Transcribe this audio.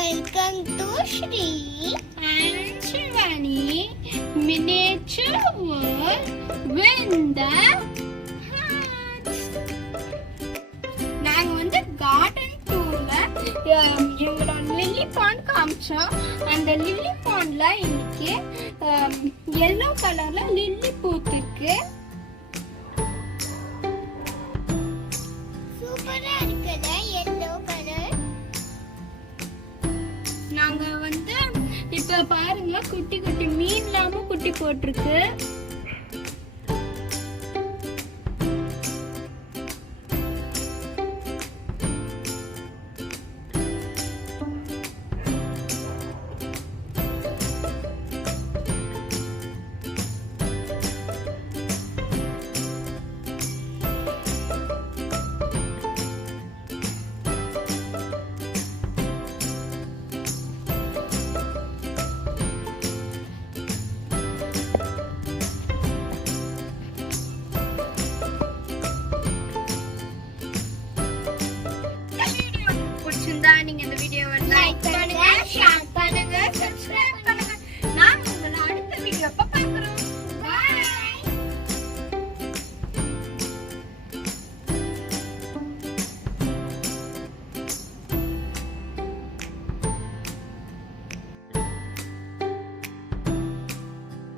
Welcome to Shri and Shivani Miniature World with the Hearts. நாங்கள் வந்து garden டூரில் எங்களோட lily bond காமிச்சோம். அந்த லில்லி பாண்டில் இன்னைக்கு எல்லோ கலரில் லில்லி பூத்துருக்கு. சூப்பராக இருக்குது எல்லோ கலர். நாங்கள் வந்து இப்போ பாருங்க குட்டி குட்டி மீன்லாமும் குட்டி போட்டிருக்கு.